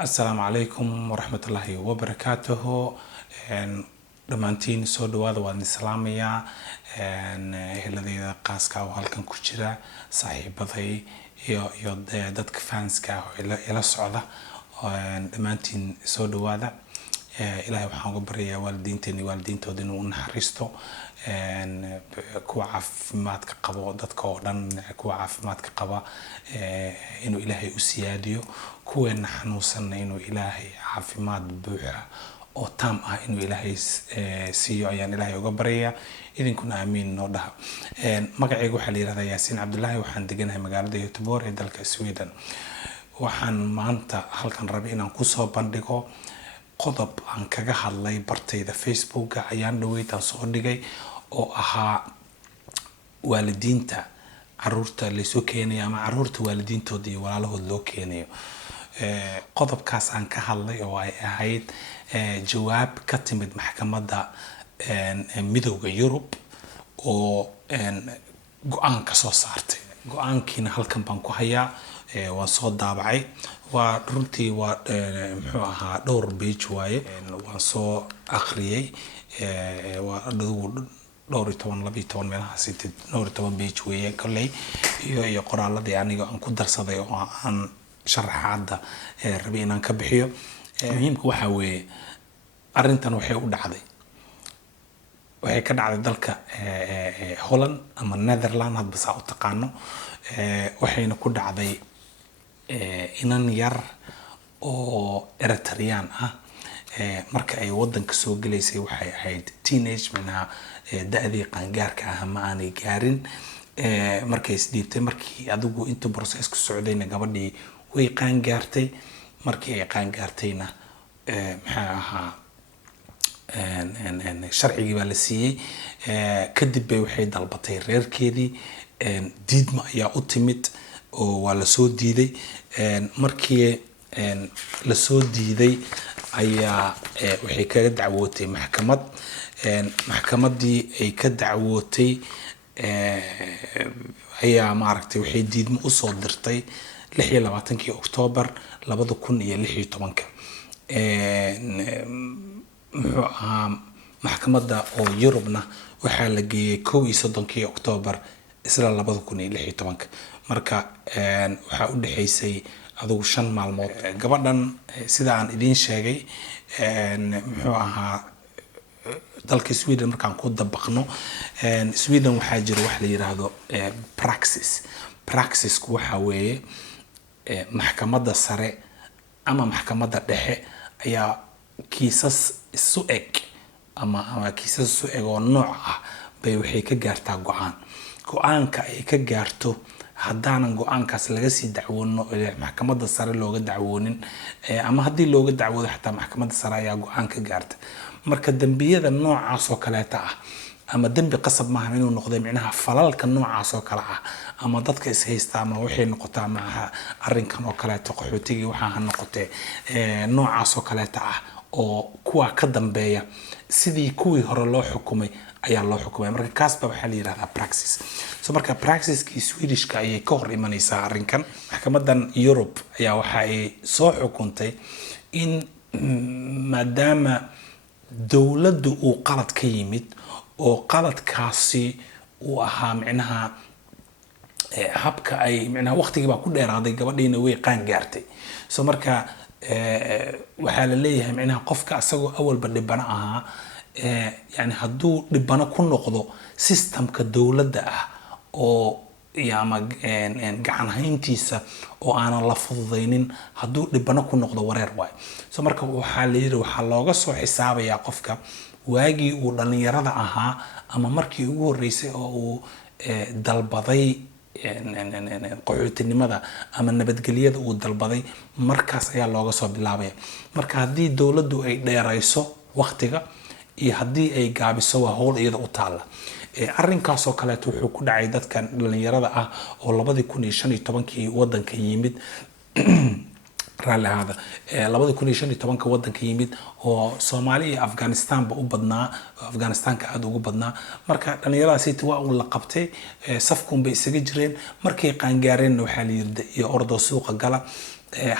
السلام عليكم ورحمة الله وبركاته. dhamaantiin soo dhawaada waan islaamaya eheladayda qaaska oo halkan ku jira saaxiibaday iyo dadka fanska oo ila socda dhamaantiin soo dhawaada. ilaahay waxaan uga baryayaa waalidiintooda inuu naxariisto kuwa caafimaadka qabo dadka oo dhan kuwa caafimaadka qaba inuu ilaahay u siyaadiyo kuweena xanuunsan inuu ilaahay caafimaad buuxa oo taam ah inuu ilaahay siiyo ayaan ilaahay uga baryayaa idinkuna aamiin noo dhaha. magacaygu waxaa la yiraahdaa Yaasiin Cabdullaahi, waxaan deganahay magaalada Göteborg ee dalka Sweden. waxaan maanta halkan rabay inaan ku soo bandhigo qodob aan kaga hadlay bartayda Facebook ayaan dhaweytaan soo dhigay oo ahaa waalidiinta caruurta la soo keenayo ama caruurta waalidiintooda iyo walaalahood loo keenayo. qodobkaas aan ka hadlay oo ay ahayd jawaab ka timid maxkamadda midowga Yurub oo go'aan ka soo saartay. go'aankiina halkan baan ku hayaa, waan soo daabacay. waa runtii waa muxuu ahaa dhowr page waaye, waan soo akhriyay. waa dhowr 12 meelahaas 12 page weeye kolley iyo qoraaladii aniga aan ku darsaday oo aan sharaxaadda rabay inaan ka bixiyo. muhiimka waxa weeye arrintan waxay ka dhacday dalka Holland ama Netherlands hadba saa u taqaano. waxayna ku dhacday inan yar oo Eritrean ah. marka ay wadanka soo galeysay waxay ahayd teenage, mana da'dii qaangaarka ah ma aanay gaarin. markay isdhiibtay markii adigu inta process ku socdayna gabadhii way qaangaartay. markii ay qaangaartayna maxaa ahaa sharcigii baa la siiyay. kadib bay waxay dalbatay reerkeedii. diidma ayaa u timid oo waa la soo diiday. markii la soo diiday ayaa waxay kaga dacwootay maxkamad. maxkamadii ay ka dacwootay ayaa maaragtay waxay diidmo u soo dirtay 26 October 2016. muxuu ahaa maxkamadda oo Yurubna waxaa la geeyay 31 October isla 2016. marka waxaa u dhaxaysay adigu 5 maalmood. gabadhan sida aan idin sheegay muxuu ahaa dalka Sweden markaan ku dabaqno, Sweden waxaa jira wax la yiraahdo praxisku waxa weeye maxkamadda sare ama maxkamadda dhexe ayaa kiisas isu eg ama kiisas isu eg oo nooc ah bay waxay ka gaartaa go'aanka ay ka gaarto. haddaanan go'aankaas laga sii dacwoono maxkamadda sare looga dacwoonin ama haddii looga dacwoodo xataa maxkamadda sare ayaa go'aan ka gaarta. marka dambiyada noocaas oo kaleeta ah ama dambi qasab maahan inuu noqdo, micnaha falalka noocaas oo kale ah ama dadka is haysta ama waxay noqotaa maaha arrinkan oo kaleeto qaxootigii waxaa ha noqotee noocaas oo kaleeta ah oo kuwa ka dambeeya sidii kuwii hore loo xukumay ayaa loo xukumay. marka kaas baa waxaa la yiraahdaa praxis. marka praxiskii Swedishka ayay ka hor imanaysaa arrinkan. maxkamadan Yurub ayaa waxa ay soo xukuntay in maadaama dawladdu uu qalad ka yimid oo qaladkaasi uu ahaa micnaha habka ay micnaha waqtigii baa ku dheeraaday, gabadhiina way qaan gaartay. marka waxaa la leeyahay micnaha qofka asagoo awalba dhibana ahaa yani hadduu dhibana ku noqdo systemka dawladda ah oo ama gacan hayntiisa oo aanan la fududeynin, hadduu dhibana ku noqdo wareer waay. marka waxaa la yiri waxaa looga soo xisaabayaa qofka waagii uu dhalinyarada ahaa ama markii ugu horeysay oo uu dalbaday qaxootinimada ama nabadgelyada uu dalbaday, markaas ayaa looga soo bilaabaya. marka haddii dawladdu ay dheerayso waqtiga iyo haddii ay gaabiso waa howl iyada u taala. arrinkaas oo kale wuxuu ku dhacay dadkan dhalinyarada ah oo 2015 wadanka yimid raalli ahaada 2015 wadanka yimid oo Soomaaliya iyo Afghanistan ba u badnaa. Afghanistanka aad ugu badnaa. marka dhalinyaradaasi waa uu la qabtay, safkun bay isaga jireen. markay qaangaareen waxaa la yiri iyo ordo suuqa gala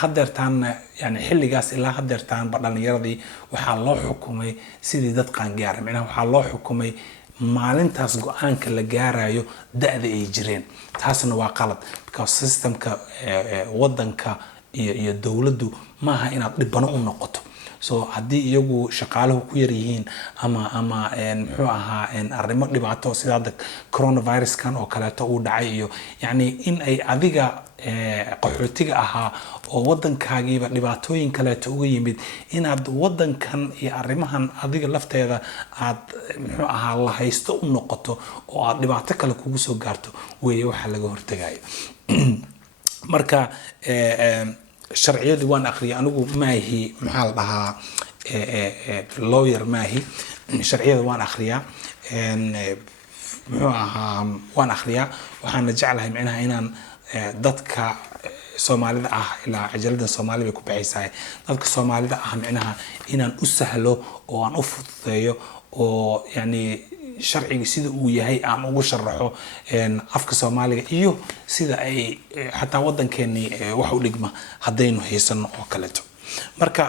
hadeertaan yani xilligaas ilaa hadeertaan dhalinyaradi waxaa loo xukumay sidii dad qaangaar macnaha waxaa loo xukumay maalintaas go'aanka la gaarayo da'da ay jireen taasna waa qalad because systemka wadanka iyo dawladdu maaha inaad dhibano u noqoto so haddii iyagu shaqaaluhu ku yar yihiin ama muxuu ahaa arrimo dhibaato sida hadda coronaviruskan oo kaleeto uu dhacay iyo yani in ay adiga qaxootiga ahaa oo wadankaagiiba dhibaatooyin kaleeto uga yimid inaad wadankan iyo arrimahan adiga lafteeda aad muxuu ahaa la haysto u noqoto oo aad dhibaato kale kugu soo gaarto weeye waxa laga hortagayo marka sharciyadii waan akhriyay anigu maahi maxaa la dhahaa lawyer maahi sharciyada waan akhriyaa muxuu ahaa waan akhriyaa waxaana jeclahay macnaha inaan dadka soomaalida ah ilaa cajalada Soomaali bay ku baxaysaa dadka Soomaalida ah macnaha inaan u sahlo oo aan u fududeeyo oo yani sharciga sida uu yahay aan ugu sharaxo afka Soomaaliga iyo sida ay xataa wadankeeni wax u dhigma hadaynu heysano oo kaleeto marka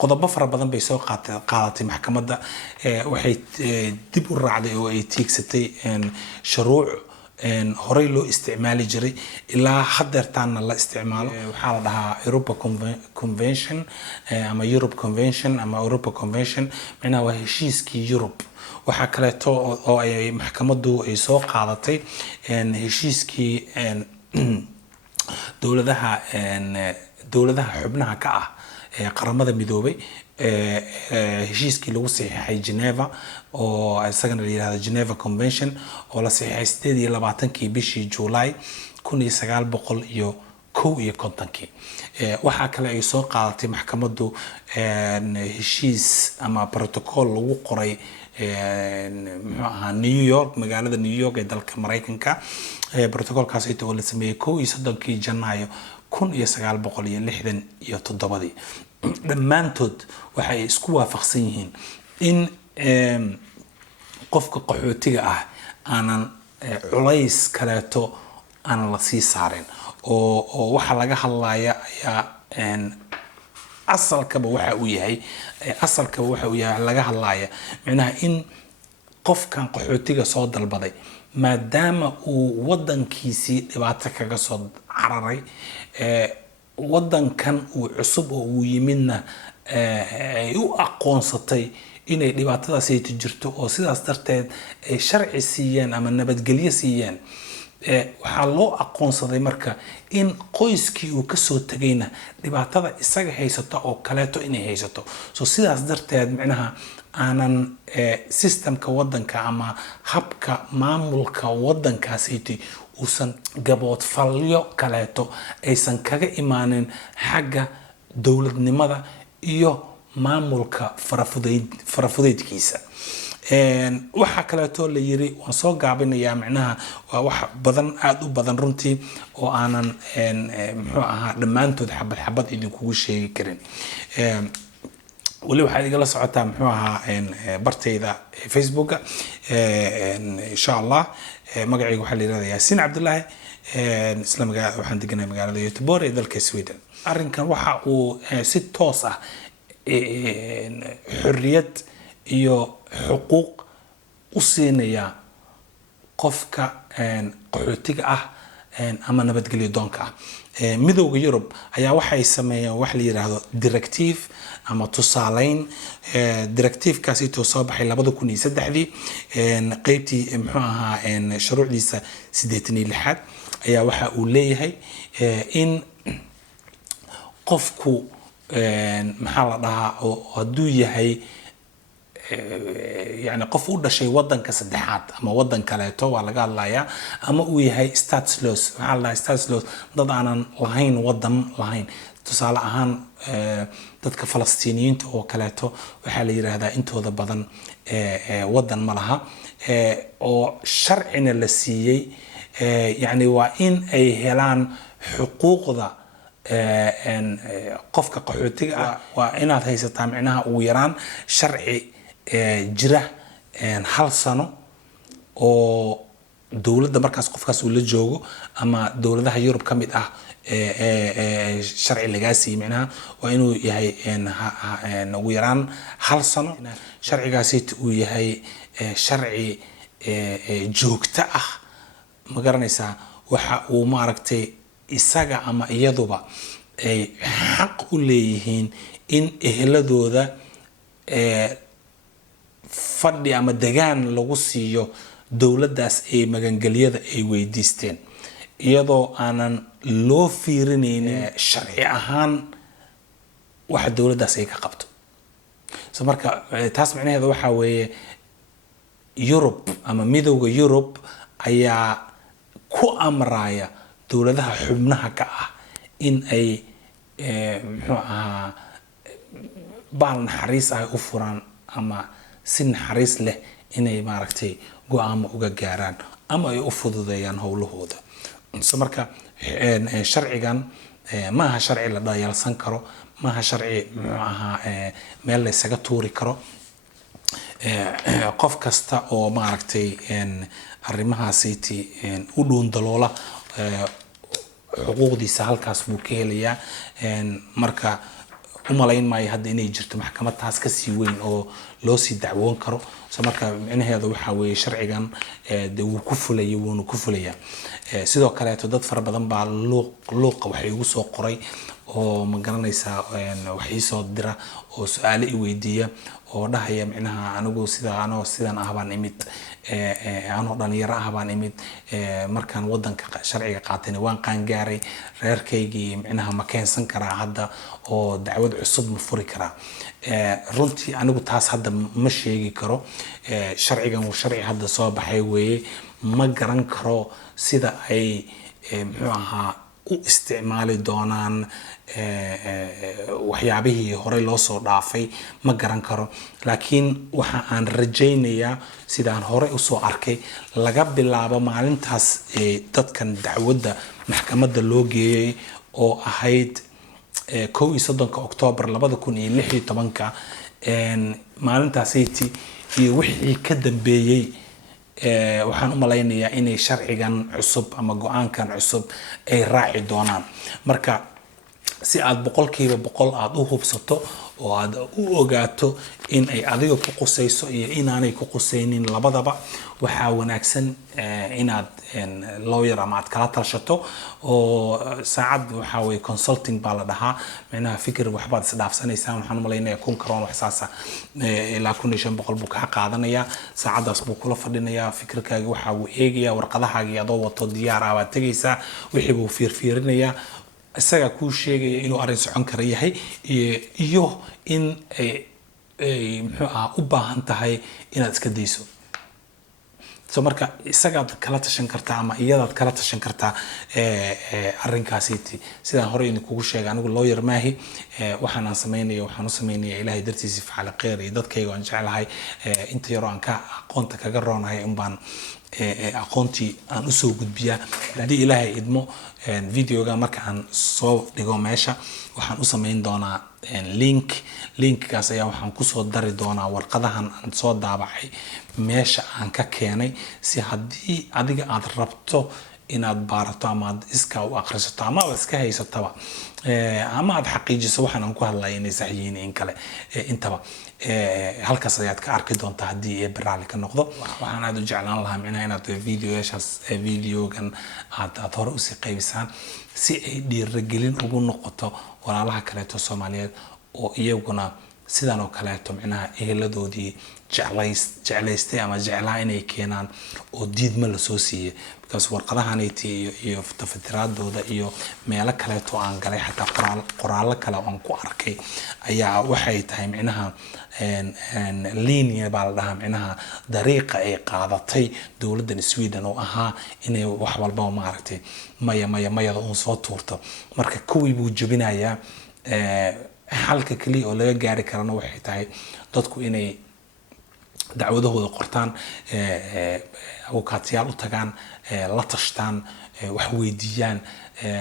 qodobo fara badan bay soo qaadatay maxkamadda waxay dib u raacday oo ay tiigsatay shuruuc horey loo isticmaali jiray ilaa hadeertaana la isticmaalo waxaa la dhahaa Europa Convention ama Europe Convention ama Europa Convention macnaha waa heshiiskii Europe waxa kaleeto oo ay maxkamaddu ay soo qaadatay heshiiskii dawladaha xubnaha ka ah qaramada midoobay heshiiskii lagu saxiixay Geneva oo isagana la yiraahdo Geneva Convention oo la saxiixay 28kii bishii July 1951 waxa kale ay soo qaadatay maxkamaddu heshiis ama protocol lagu qoray muxuu ahaa New York magaalada New York ee dalka Mareykanka protocolkaas oo la sameeyay 31 Janaayo 1967 dhammaantood waxay isku waafaqsan yihiin in qofka qaxootiga ah aanan culays kaleeto aan la sii saarin oo waxa laga hadlaya ayaa asalkaba waxa uu yahay laga hadlaya macnaha in qofkan qaxootiga soo dalbaday maadaama uu wadankiisii dhibaato kaga soo cararay wadankan uu cusub oo uu yimidna ay u aqoonsatay inay dhibaatadaas ay jirto oo sidaas darteed ay sharci siiyeen ama nabadgelyo siiyeen waxaa loo aqoonsaday marka in qoyskii uu ka soo tagayna dhibaatada isaga haysato oo kaleeto inay haysato so sidaas darteed macnaha aanan systemka wadanka ama habka maamulka wadankaasi uusan gabood falyo kaleeto aysan kaga imaanin xagga dawladnimada iyo maamulka farafudeedkiisa waxa kaleeto la yiri waan soo gaabinayaa macnaha waa wax badan aad u badan runtii oo aanan muxuu ahaa dhammaantood xabad idinkugu sheegi karin wali waxaad igala socotaa muxuu ahaa bartayda Facebooka insha Allah magacaygu waxaa la yiraahdaa Yaasiin Cabdullaahi isla waxaan deganahay magaalada Göteborg ee dalka Sweden arrinkan waxa uu si toos ah xurriyad iyo xuquuq u siinaya qofka qaxootiga ah ama nabadgelyo doonka ah midowga Yurub ayaa waxay sameeyeen wax la yiraahdo directive ama tusaaleyn directive-kaas oo soo baxay 2003 qaybtii muxuu ahaa shuruucdiisa 86 ayaa waxa uu leeyahay in qofku maxaa la dhahaa haduu yahay يعني قف u dhashay wadanka saddexaad ama wadan kaleeto waa laga hadlayaa ama uu yahay stateless waxa la stateless dad aanan lahayn wadan lahayn tusaale ahaan dadka Falastiiniyiinta oo kaleeto waxa la yiraahdaa intooda badan wadan ma laha oo sharcina la siiyay yani waa in ay helaan xuquuqda qofka qaxootiga waa inaad haysataa macnaha ugu yaraan sharci jira hal sano oo dowladda markaas qofkaas uu la joogo ama dowladaha Yurub ka mid ah sharci laga siiyay macnaha waa inuu yahay ugu yaraan hal sano sharcigaasi uu yahay sharci joogto ah ma garanaysaa waxa uu maaragtay isaga ama iyaduba ay xaq u leeyihiin in ehladooda fadhi ama degaan lagu siiyo dowladdaas ay magangeliyada ay weydiisteen iyadoo aanan loo fiirinaynin sharci ahaan waxa dowladdaas ay ka qabto so marka taas macnaheedu waxa weeye Europe ama midowga Europe ayaa ku amraya dowladaha xubnaha ka ah in ay muxuu ahaa baal naxariis ah u furaan ama si naxariis leh inay maaragtay go'aamo uga gaaraan ama ay u fududeeyaan howlahooda so marka sharcigan ma aha sharci la dhayalsan karo ma aha sharci muxuu ahaa meel la isaga tuuri karo qof kasta oo maaragtay arrimahaasiti u dhuun daloola xuquuqdiisa halkaas buu ka helayaa marka umalayn maayo hadda inay jirto maxkamad taas ka sii weyn oo loo sii dacwoon karo so marka macnaheedu waxa weeye sharcigan wuu ku fulay wuuna ku fulaya sidoo kale dad fara badan baa luuqa waxay ugu soo qoray oo ma garanaysaa waxay soo dira oo su'aalo i weydiiya oo dhahaya macnaha anigu sidaan ah baan imid anoo dhalinyaro ah baan imid markaan wadanka sharciga qaatayna waan qaan gaaray reerkaygii macnaha ma keensan karaa hadda oo dacwad cusub ma furi karaa runtii anigu taas hadda ma sheegi karo sharcigan uu sharci hadda soo baxay weeye ma garan karo sida ay muxuu ahaa u isticmaali doonaan waxyaabihii hore loo soo dhaafay ma garan karo laakiin waxa aan rajaynayaa sidaan hore u soo arkay laga bilaabo maalintaas dadkan dacwadda maxkamadda loo geeyay oo ahayd 31 October 2016 maalintaasiti iyo wixii ka dambeeyay waxaan u malaynayaa inay sharcigan cusub ama go'aankan cusub ay raaci doonaan marka si aad 100% aad u hubsato oo aad u ogaato in ay adiga ku qusayso iyo inaanay ku qusaynin labadaba waxa wanaagsan inaad lawyer ama aad kala tashato oo saacad waxa way consulting baa la dhahaa macnaha fikir waxbaad isdhaafsanaysaa waxaan u malaynayaa 1000 karoon wax saasa ilaa 1500 buu ka qaadanaya saacadaas buu kula fadhinayaa fikirkaaga waxa uu eegaya warqadahaaga adoo wato diyaar ah baad tagaysaa wixii buu fiirfiirinayaa isaga ku sheegaya inuu arrin socon kara yahay iyo in ay muxuu ahaa u baahan tahay inaad iska dayso so marka isagaad kala tashan kartaa ama iyadaad kala tashan kartaa arrinkaasiti sidaan hore idinkugu sheegay anigu lawyer maahi waxaan u sameynaya ilaahay dartiisa facala khayr iyo dadkayga aan jecelahay inta yar oo aan ka aqoonta kaga roonahay in baan aqoontii aan u soo gudbiyaa hadii ilaahay idmo videoga marka aan soo dhigo meesha waxaan u sameyn doonaa linkkaas ayaa waxaan ku soo dari doonaa warqadahan aan soo daabacay meesha aan ka keenay si hadii adiga aad rabto inaad baarato ama aad iska u akhrisato ama aad iska haysataba ama aad xaqiijiso waxaan aan ku hadlayo inay sax yihiin in kale intaba halkaas ayaad ka arki doontaa hadii ay baraali ka noqdo waxaan aad u jeclaan lahaa inaad videogan aad hore u sii qaybisaan si ay dhiirigelin ugu noqoto walaalaha kale ee Soomaaliyeed oo iyaguna sidaan oo kale macnaha eheladoodii jeclaystay ama jeclaa inay keenaan oo diidma la soo siiyay because warqadahaneyti iyo tafatiraadooda iyo meelo kale oo aan galay xataa qoraal kale oo aan ku arkay ayaa waxay tahay macnaha linear baa la dhahaa macnaha dariiqa ay qaadatay dowladda Sweden oo ahaa inay wax walba ma aragtay mayada oo soo tuurto marka kuwii buu jabinayaa halka kaliya oo laga gaari karana waxay tahay dadku inay dacwadahooda qortaan awkaatiyaal u tagaan la tashtaan wax weydiiyaan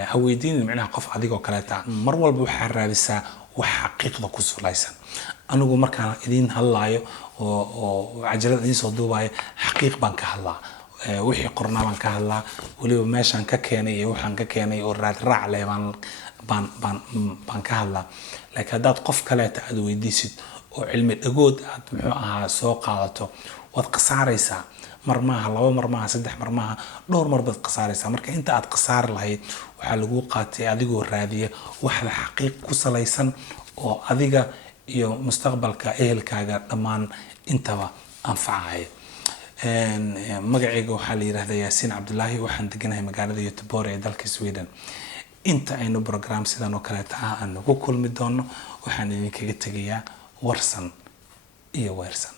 ha weydiin macnaha qof adigoo kale taa mar walba waxa raadisaa wax xaqiiqda ku sulaysan anigu markaan idin hadlaayo oo cajalada idin soo duubayo xaqiiq baan ka hadlaa wixii qornaa baan ka hadlaa waliba meeshaan ka keenay iyo waxaan ka keenay oo raad raac leh baan ka hadlaa laakiin haddaad qof kaleeta aad weydiisid oo cilmi dhagood aad muxuu ahaa soo qaadato waad qasaaraysaa mar maaha 2 mar maaha 3 mar maaha dhowr mar baad qasaaraysaa marka inta aad qasaar lahayd waxaa lagu qaatay adigoo raadiya waxda xaqiiq ku salaysan oo adiga iyo mustaqbalka ehelkaaga dhammaan intaba anfacaya magacayga waxaa la yiraahdaa Yaasiin Cabdullaahi waxaan deganahay magaalada Göteborg ee dalka Sweden inta aynu program sidan oo kale aan ugu kulmi doono waxaan idinkaga tagayaa warsan iyo weersan